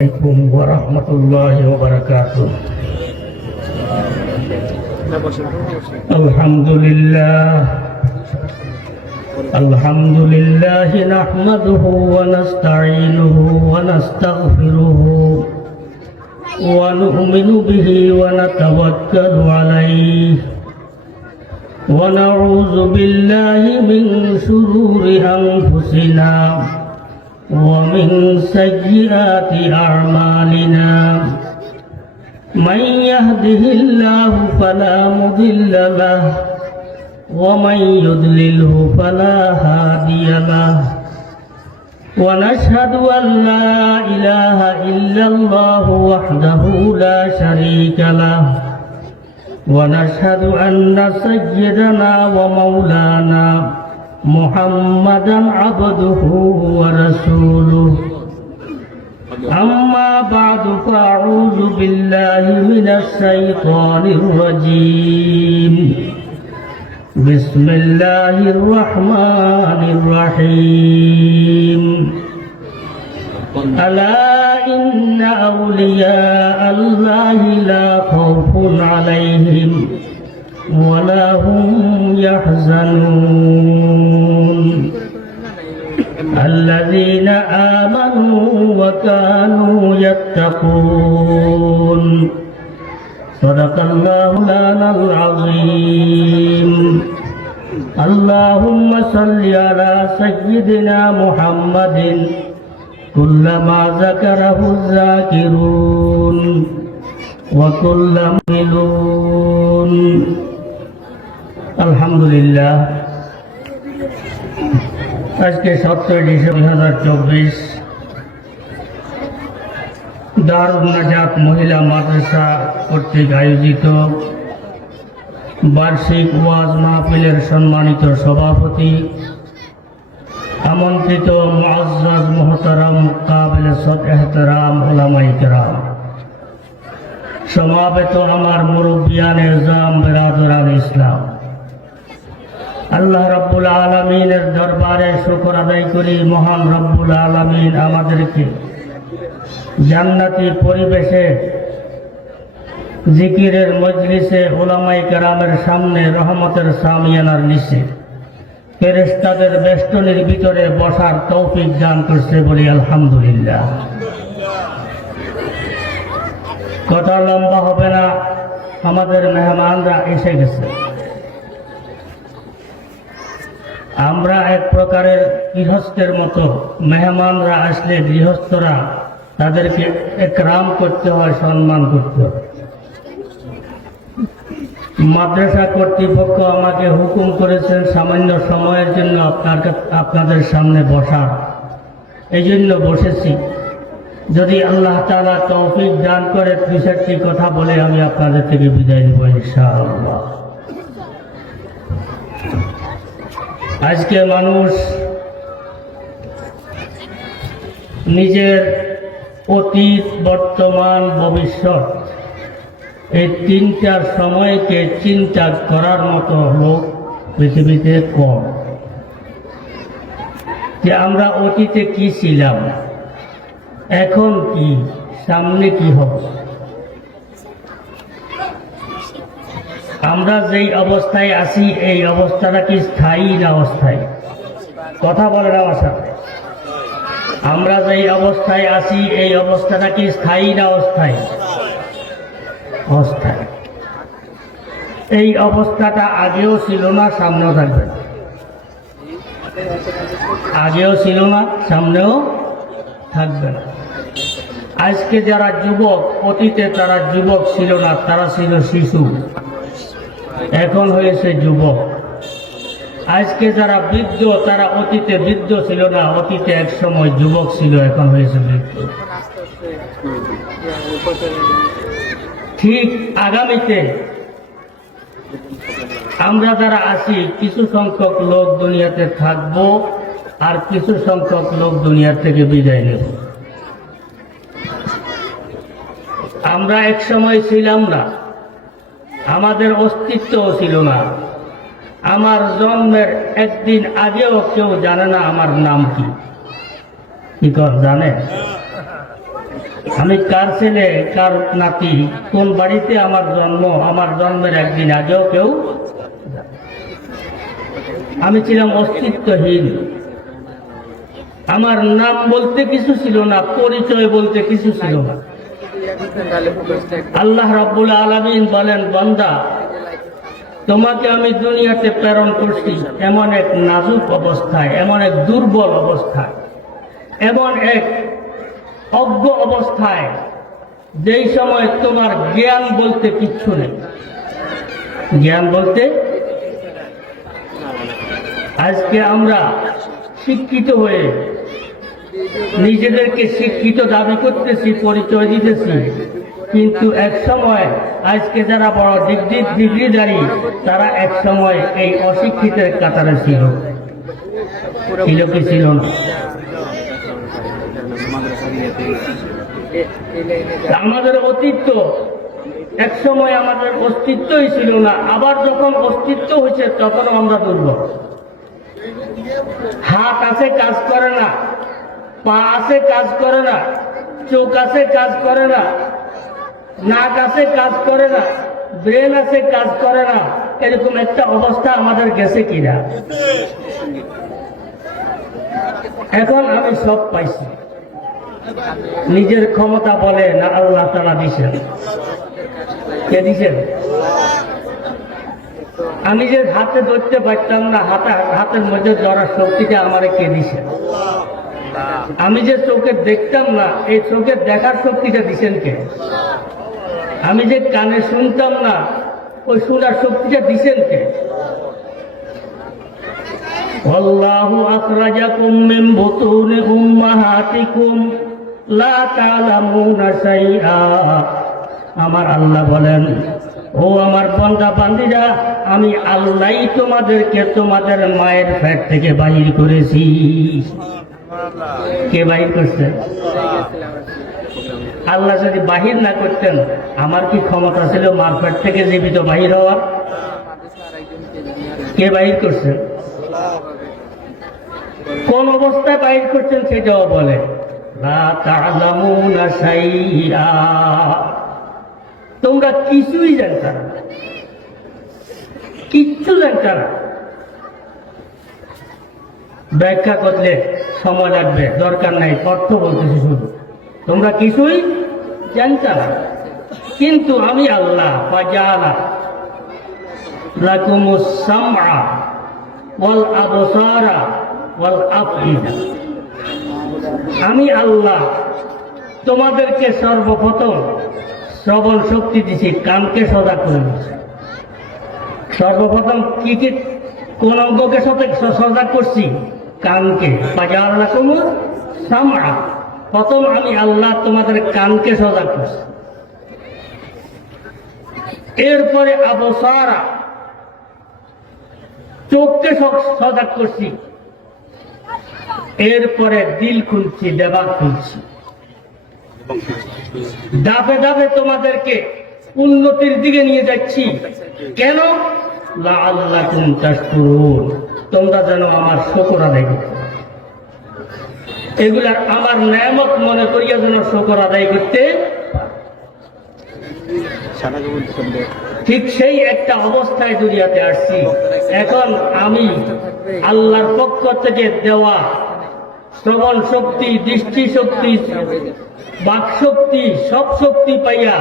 عليكم ورحمة الله وبركاته. الحمد لله نحمده ونستعينه ونستغفره ونؤمن به ونتوكل عليه ونعوذ بالله من شرور أنفسنا ومن سيئات أعمالنا. من يهده الله فلا مضل له ومن يضلله فلا هادي له. ونشهد أن لا إله إلا الله وحده لا شريك له. ونشهد أن سيدنا ومولانا محمدا عبده ورسوله. أما بعد فأعوذ بالله من الشيطان الرجيم. بسم الله الرحمن الرحيم. ألا إن أولياء الله لا خوف عليهم ولا هم يحزنون الذين آمنوا وكانوا يتقون. صدق الله مولانا العظيم. اللهم صل على سيدنا محمد كلما ذكره الذاكرون وكل مؤمنون. আলহামদুলিল্লাহ, আজকে 17 ডিসেম্বর 2024 দারুন নাজাত মহিলা মাদ্রাসা কর্তৃক আয়োজিত বার্ষিক ওয়াজ মাহফিলের সম্মানিত সভাপতি, আমন্ত্রিত মুআজ্জাজ মুহতারাম কাবিলে সদ এহতেরাম উলামায়ে কেরাম, সমাবেত আমার মুরব্বিয়ানে এজাম বিরাদরান ইসলাম, আল্লাহ রাব্বুল আলামিনের দরবারে শুকর আদায় করি মহান রব্বুল আলামিন আমাদেরকে জান্নাতি পরিবেশে জিকিরের মজলিসে উলামায়ে কেরামের সামনে রহমতের সামিয়ানার নিচে ফেরেশতাদের বেষ্টনীর ভিতরে বসার তৌফিক দান করছে বলি আলহামদুলিল্লাহ। কথা লম্বা হবে না, আমাদের মেহমানরা এসে গেছে। আমরা এক প্রকারের গৃহস্থের মতো, মেহমানরা আসলে গৃহস্থরা তাদেরকে একরাম করতে হয়, সম্মান করতে হয়। মাদ্রাসা কর্তৃপক্ষ আমাকে হুকুম করেছেন সামান্য সময়ের জন্য আপনাদের সামনে বসার, এই জন্য বসেছি। যদি আল্লাহ তাআলা তৌফিক দান করে 2-4টি কথা বলে আমি আপনাদের থেকে বিদায় নেব ইনশাআল্লাহ। আজকে মানুষ নিজের অতীত, বর্তমান, ভবিষ্যৎ এই তিনটার সময়কে চিন্তা করার মতো লোক পৃথিবীতে কম। যে আমরা অতীতে কি ছিলাম, এখন কি, সামনে কি হবে। আমরা যেই অবস্থায় আছি এই অবস্থাটা কি স্থায়ী না অস্থায়ী? কথা বলেন আমার সাথে। আমরা যেই অবস্থায় আছি এই অবস্থাটা কি স্থায়ী না অস্থায়ী? অস্থায়ী। এই অবস্থাটা আগেও ছিল না, সামনেও থাকবে না। আগেও ছিল না, সামনেও থাকবে না। আজকে যারা যুবক, অতীতে তারা যুবক ছিল না, তারা ছিল শিশু, এখন হয়েছে যুবক। আজকে যারা বৃদ্ধ, তারা অতীতে বৃদ্ধ ছিল না, অতীতে এক সময় যুবক ছিল, এখন হয়েছে বৃদ্ধ। ঠিক আগামীতে আমরা যারা আছি, কিছু সংখ্যক লোক দুনিয়াতে থাকব, আর কিছু সংখ্যক লোক দুনিয়া থেকে বিদায় নেব। আমরা এক সময় ছিলাম না, আমাদের অস্তিত্বও ছিল না। আমার জন্মের একদিন আগেও কেউ জানে না আমার নাম কি। কি জানে? আমি কার ছেলে, কার নাতি, কোন বাড়িতে আমার জন্ম, আমার জন্মের একদিন আগেও কেউ। আমি ছিলাম অস্তিত্বহীন। আমার নাম বলতে কিছু ছিল না, পরিচয় বলতে কিছু ছিল না। আল্লাহ রাব্বুল আলামিন বলেন, বান্দা তোমাকে আমি দুনিয়াতে প্রেরণ করছি এমন এক নাজুক অবস্থায়, এমন এক দুর্বল অবস্থায়, এমন এক অজ্ঞ অবস্থায়, যেই সময় তোমার জ্ঞান বলতে কিচ্ছু নেই। জ্ঞান বলতে আজকে আমরা শিক্ষিত হয়ে নিজেদেরকে শিক্ষিত দাবি করতেছি, পরিচয় দিতেছি, কিন্তু এক সময় আজকে যারা বড় ডিগ্রিধারী তারা এক সময় এই অশিক্ষিতের কাতারে ছিল। ছিল কি ছিল না? আমাদের অতীত এক সময় আমাদের অস্তিত্বই ছিল না, আবার যখন অস্তিত্ব হয়েছে তখন আমরা দুর্বল। হাত আছে কাজ করে না, পা আছে কাজ করে না, চোখ আছে কাজ করে না, নাক আছে কাজ করে না, ব্রেন আছে কাজ করে না। এরকম একটা অবস্থা আমাদের গেছে কিনা? এখন আমি সব পাইছি, নিজের ক্ষমতা বলে না আল্লাহ তাআলা দিছেন। কে দিছেন? আমি যে হাতে ধরতে পারতাম না, হাতের মধ্যে ধরার শক্তিটা আমারে কে দিছেন? আমি যে চোখে দেখতাম না, এই চোখে দেখার শক্তিটা দিছেন কে? আমি যে কানে শুনতাম না, ওই শোনার শক্তিটা দিছেন কে? আল্লাহু আখরাজাকুম মিন বুতুনি উম্মাহাতিকুম লা তা'লামুনা শাইআ। আমার আল্লাহ বলেন, ও আমার বান্দা বান্দীরা, আমি আল্লাহই তোমাদেরকে তোমাদের মায়ের পেট থেকে বাহির করেছি। কে বাহির করছে? আল্লাহ যদি বাহির না করতেন, আমার কি ক্ষমতা ছিল মার পেট থেকে জীবিত বাহির হওয়ার? কে বাহির করছে? কোন অবস্থায় বাহির করছেন সেটাও বলে, লা তা'লামুনা শাইআ। তোমরা কিছুই জানতে না, কিচ্ছু জানতে না। ব্যাখ্যা করলে সময় লাগবে, দরকার নাই, অর্থ বলতেছি শুধু। তোমরা কিছুই জানতে না, কিন্তু আমি আল্লাহ ফাজাআলা লাকুমুস সামআ ওয়াল আবসারা ওয়াল আফইদা। আমি আল্লাহ তোমাদেরকে সর্বপ্রথম শ্রবণ শক্তি দিছি, কানকে সজাগ করে দিছি। সর্বপ্রথম কি কি কোন অঙ্গকে সজাগ করছি? কানকে। ফাজাআলা লাকুমুস সামআ, প্রথম আমি আল্লাহ তোমাদের কানকে সজাগ করছি। এরপরে আবসারা, চোখকে সজাগ করছি। এরপরে দিল খুলছি, দেবাগ খুলছি। ধাপে ধাপে তোমাদেরকে উন্নতির দিকে নিয়ে যাচ্ছি। কেন? লাআল্লাকুম তাশকুরুন, তোমরা যেন আমার শুকর আদায় করতে। এগুলা আমার নেয়ামত মনে করিয়া যেন শুকর আদায় করতে। ঠিক সেই একটা অবস্থায় দুনিয়াতে আসছি। এখন আমি আল্লাহর পক্ষ থেকে দেওয়া শ্রবণ শক্তি, দৃষ্টি শক্তি, বাক শক্তি, সব শক্তি পাইয়া,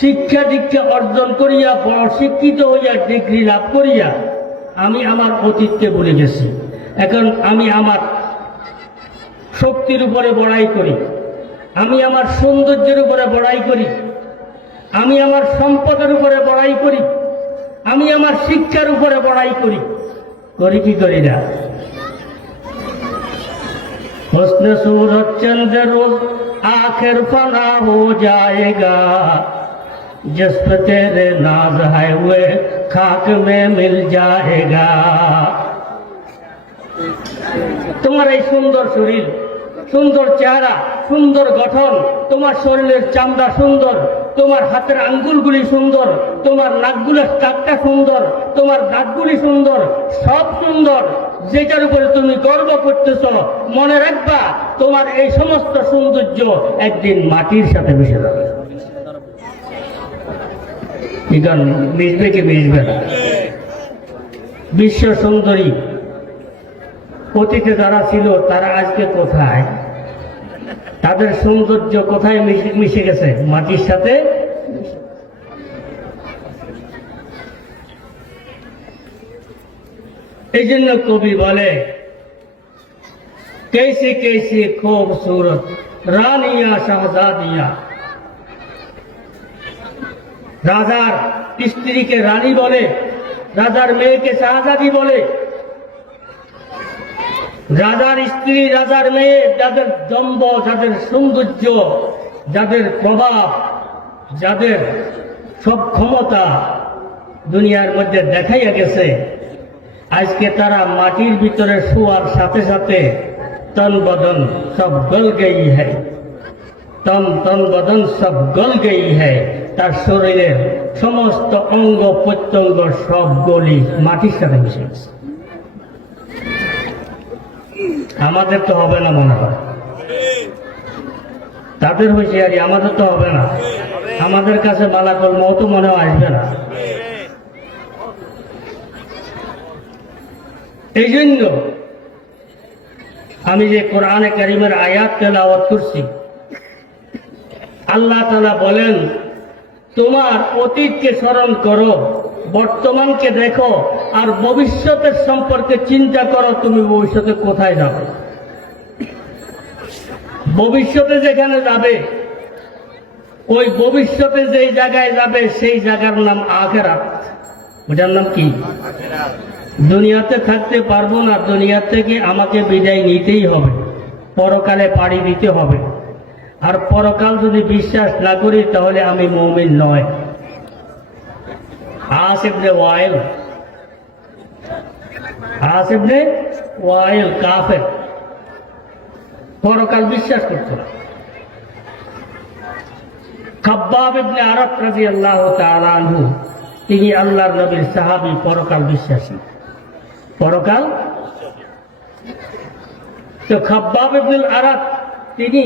শিক্ষা দীক্ষা অর্জন করিয়া, বড় শিক্ষিত হইয়া, ডিগ্রি লাভ করিয়া আমি আমার অতীতকে ভুলে গেছি। এখন আমি আমার শক্তির উপরে বড়াই করি, আমি আমার সৌন্দর্যের উপরে বড়াই করি, আমি আমার সম্পদের উপরে বড়াই করি, আমি আমার শিক্ষার উপরে বড়াই করি। করি কি করি না? हुस्न सूरत चंद रोज आखिर फना हो जाएगा, जिस पे तेरे नाज है हुए खाक में मिल जाएगा। তোমার এই সুন্দর শরীর, সুন্দর চেহারা, সুন্দর গঠন, তোমার শরীরের চামড়া সুন্দর, তোমার হাতের আঙ্গুলগুলি সুন্দর, তোমার নাকগুলোর টাকটা সুন্দর, তোমার দাঁতগুলি সুন্দর, সব সুন্দর। যেটার উপরে তুমি গর্ব করতেছ, মনে রাখবা তোমার এই সমস্ত সৌন্দর্য একদিন মাটির সাথে মিশে যাবে। কি কারণ মিশবে কি মিশবে না? বিশ্ব সুন্দরী অতীতে যারা ছিল তারা আজকে কোথায়? তাদের সৌন্দর্য কোথায় মিশে গেছে? মাটির সাথে। এই জন্য কবি বলে, कैसी कैसी खूबसूरत रानिया শাহজাদিয়া। রাজার স্ত্রীকে রানী বলে, রাজার মেয়েকে শাহজাদি বলে। রাজার স্ত্রী, রাজার মেয়ে, যাদের দম্ভ, যাদের সৌন্দর্য, যাদের প্রভাব, যাদের সব ক্ষমতা দুনিয়ার মধ্যে দেখাইয়া গেছে, আজকে তারা মাটির ভিতরে শোয়ার সাথে সাথে তন বদন সব গল গই হ্যায়, তন বদন সব গল গই হ্যায়। তার শরীরের সমস্ত অঙ্গ প্রত্যঙ্গ সব গলি মাটির সাথে মিশে গেছে। আমাদের তো হবে না মনে হয়, তাদের হুঁশিয়ারি, আমাদের তো হবে না। আমাদের কাছে মালাকুল মওত মনে আসবে না। এই জন্য আমি যে কোরআনে কারীমের আয়াত তেলাওয়াত করছি, আল্লাহ তাআলা বলেন, তোমার অতীতকে স্মরণ করো, বর্তমানকে দেখো, আর ভবিষ্যতের সম্পর্কে চিন্তা করো, তুমি ভবিষ্যতে কোথায় যাবে। ভবিষ্যতে যেখানে যাবে, ওই ভবিষ্যতে যেই জায়গায় যাবে সেই জায়গার নাম আখিরাত। ওটার নাম কি? দুনিয়াতে থাকতে পারবো না, দুনিয়া থেকে আমাকে বিদায় নিতেই হবে, পরকালে পাড়ি দিতে হবে। আর পরকাল যদি বিশ্বাস না করি তাহলে আমি মুমিন নয়। আস ইবনে ওয়াইল কাফের, পরকাল বিশ্বাস করত না। খাব্বাব ইবনে আরাত রাদিয়াল্লাহু তাআলা আনহু, তিনি আল্লাহর নবীর সাহাবী, পরকাল বিশ্বাসী। পরকাল তো খাব্বাব ইবনে আরাত তিনি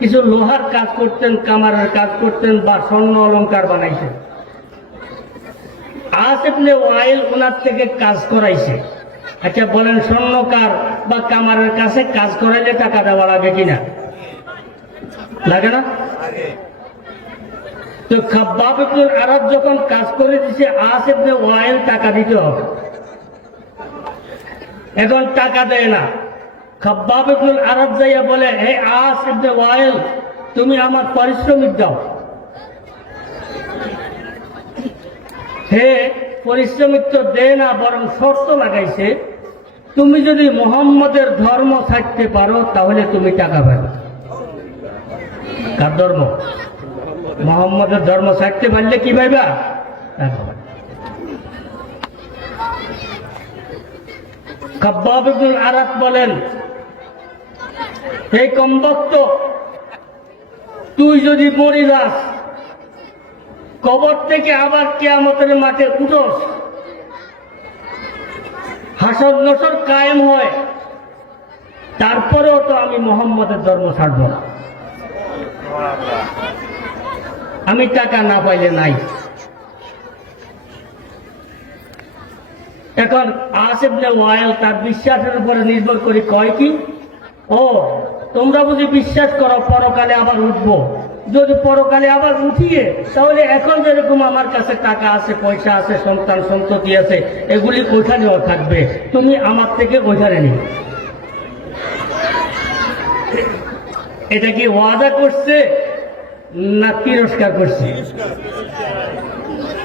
কিছু লোহার কাজ করতেন, কামারের কাজ করতেন, বা স্বর্ণ অলংকার বানাইছেন। আস ইবনে ওয়াইল ওনার থেকে কাজ করাইছে। আচ্ছা বলেন, স্বর্ণকার বা কামারের কাছে কাজ করাইলে টাকা দেওয়া লাগে কিনা? লাগে না? তো খাব্বাব ইবনে আরাত যখন কাজ করে দিছে, আস ইবনে ওয়াইল টাকা দিতে হবে। এখন টাকা দেয় না। খাব্বাব ইবনে আরাত যাইয়া বলে, হে আস ইবনে ওয়াইল, তুমি আমার পারিশ্রমিক দাও। হে পারিশ্রমিক তো দেয় না, বরং শর্ত লাগাইছে, তুমি যদি মুহাম্মদের ধর্ম থাকতে পারো তাহলে তুমি টাকা পাবে। কার ধর্ম? মুহাম্মদের ধর্ম থাকতে পারলে কি পাইবা? টাকা পাবে। খাব্বাব ইবনে আরাত বলেন, হে কমবক্ত, তুই যদি মরে যাস, কবর থেকে আবার কিয়ামতের মাঠে উঠোস, হাসর নসর কায়েম হয়, তারপরেও তো আমি মুহাম্মদের ধর্ম ছাড়ব না। আমি টাকা না পাইলে নাই। এখন আস ইবনে ওয়াইল তার বিশ্বাসের উপরে নির্ভর করে কয় কি, ও তোমরা বুঝি বিশ্বাস করো পরকালে আবার উঠবো, যদি পরকালে আবার উঠিয়ে, তাহলে এখন যেরকম আমার কাছে টাকা আছে, পয়সা আছে, সন্তান সন্ততি আছে, এগুলি ওইখানেও থাকবে, তুমি আমার থেকে ওইখানে নিবে। এটা কি ওয়াদা করছে না তিরস্কার করছে?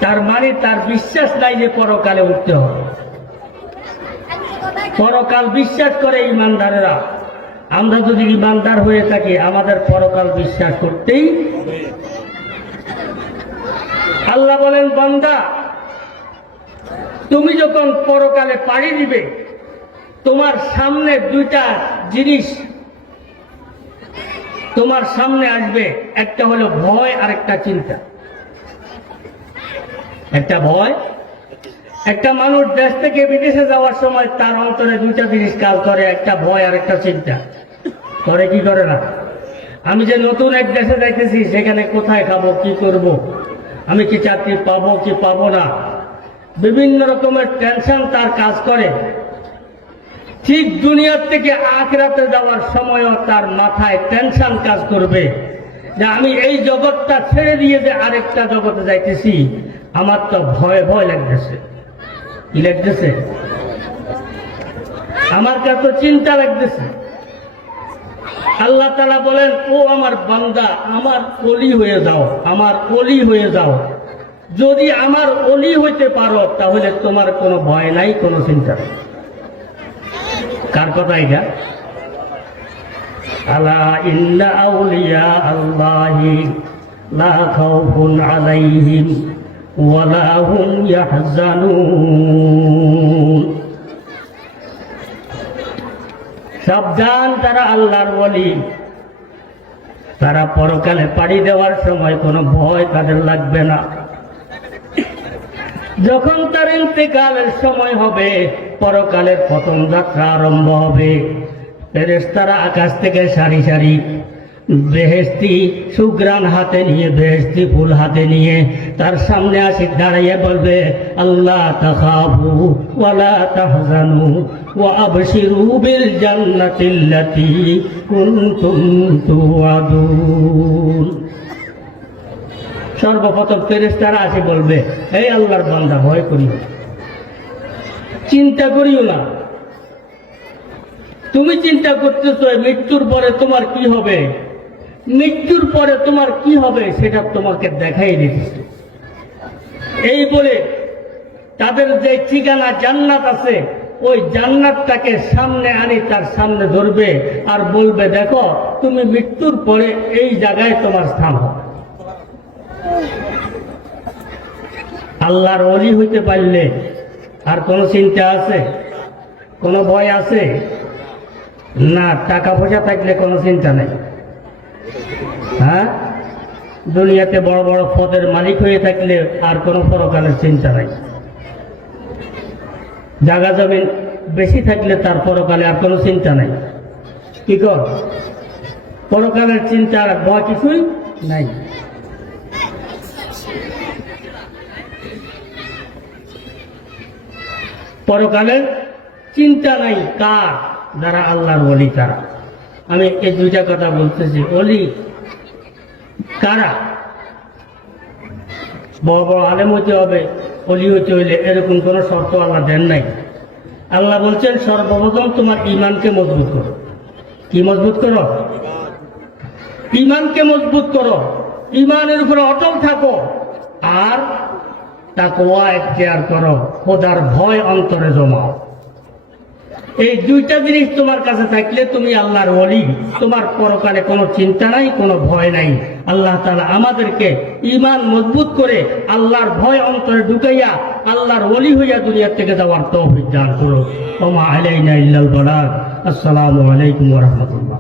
তার মানে তার বিশ্বাস নাই যে পরকালে উঠতে হবে। পরকাল বিশ্বাস করে ইমানদারেরা। আমরা যদি ইমানদার হয়ে থাকি, আমাদের পরকাল বিশ্বাস করতেই। আল্লাহ বলেন, বান্দা, তুমি যখন পরকালে পাড়ি দিবে, তোমার সামনে দুইটা জিনিস তোমার সামনে আসবে, একটা হলো ভয় আর একটা চিন্তা। একটা ভয় একটা মানুষ দেশ থেকে বিদেশে যাওয়ার সময় তার অন্তরে দুইটা জিনিস কাজ করে, একটা ভয় আর একটা চিন্তা করে, কি করে না? আমি যে নতুন এক দেশে যাইতেছি, সেখানে কোথায় খাবো, কি করব, আমি কি চাকরি পাবো কি পাবো না, বিভিন্ন রকমের টেনশন তার কাজ করে। ঠিক দুনিয়ার থেকে আখিরাতে যাওয়ার সময়ও তার মাথায় টেনশন কাজ করবে যে আমি এই জগৎটা ছেড়ে দিয়ে যে আরেকটা জগতে যাইতেছি, আমার তো ভয় ভয় লাগতেছে। কি লাগতেছে? আমার কাছে তো চিন্তা লাগতেছে। আল্লাহ তাআলা বলেন, ও আমার বান্দা, আমার ওলি হয়ে যাও, আমার ওলি হয়ে যাও। যদি আমার ওলি হইতে পারো, তাহলে তোমার কোনো ভয় নাই, কোনো চিন্তা নেই। কার কথা এটা? আলা ইন্না আউলিয়া আল্লাহি লা খাউফুন আলাইহিম ওয়া লা হুম ইয়াহজানুন। সাবধান, তারা আল্লাহর ওলি, তারা পরকালে পাড়ি দেওয়ার সময় কোনো ভয় তাদের লাগবে না। যখন তার ইন্তেকালের সময় হবে, পরকালের প্রথম যাত্রা আরম্ভ হবে, ফেরেশতারা আকাশ থেকে সারি সারি বেহেশতি সুগ্রাণ হাতে নিয়ে, বেহেশতি ফুল হাতে নিয়ে তার সামনে আসি দাঁড়িয়ে বলবে, আল্লাহ তাখাফু ওয়ালা তাহজানু ওয়া আবশিরু বিল জান্নাতিল্লাতী কুনতুম তুআদুন। সর্বপ্রথম ফেরেশতারা আসি বলবে, হে আল্লাহর বান্দা, ভয় করিও, চিন্তা করিও না। তুমি চিন্তা করতেছো মৃত্যুর পরে তোমার কি হবে, মৃত্যুর পরে তোমার কি হবে সেটা তোমাকে দেখাই দিতেছে। এই বলে তাদের যে ঠিকানা জান্নাত আছে, ওই জান্নাতটাকে সামনে আনি তার সামনে ধরবে আর বলবে, দেখো তুমি মৃত্যুর পরে এই জায়গায় তোমার স্থান হবে। আল্লাহর ওলি হইতে পারলে আর কোনো চিন্তা আছে, কোনো ভয় আছে না? টাকা পয়সা থাকলে কোনো চিন্তা নেই। হ্যাঁ, দুনিয়াতে বড় বড় পদের মালিক হয়ে থাকলে আর কোনো পরকালের চিন্তা নাই। জায়গা জমিন বেশি থাকলে তার পরকালে আর কোনো চিন্তা নাই। কি কর, পরকালের চিন্তা আর ভয় কিছুই নাই। পরকালের চিন্তা নাই কার? যারা আল্লাহর ওলি তারা। আমি এই দুইটা কথা বলতেছি। ওলি কারা? বড় বড় আলেম হইতে হবে, ওলি হইতে হইলে এরকম কোনো শর্ত আল্লাহ দেন নাই। আল্লাহ বলছেন, সর্বপ্রথম তোমার ইমানকে মজবুত করো। কি মজবুত করো? ইমানকে মজবুত করো, ইমানের উপরে অটল থাকো, আর তাকওয়া ইখতিয়ার করো, খোদার ভয় অন্তরে জমাও। এই দুইটা জিনিস তোমার কাছে থাকলে তুমি আল্লাহর ওলি। তোমার পরকালে কোনো চিন্তা নাই, কোনো ভয় নাই। আল্লাহ তাআলা আমাদেরকে ঈমান মজবুত করে আল্লাহর ভয় অন্তরে ঢুকাইয়া আল্লাহর ওলি হইয়া দুনিয়া থেকে যাওয়ার তৌফিক দান করুন। ওয়া মা আলাইনা ইল্লাল বালাগ। আসসালামু আলাইকুম ওয়া রাহমাতুল্লাহ।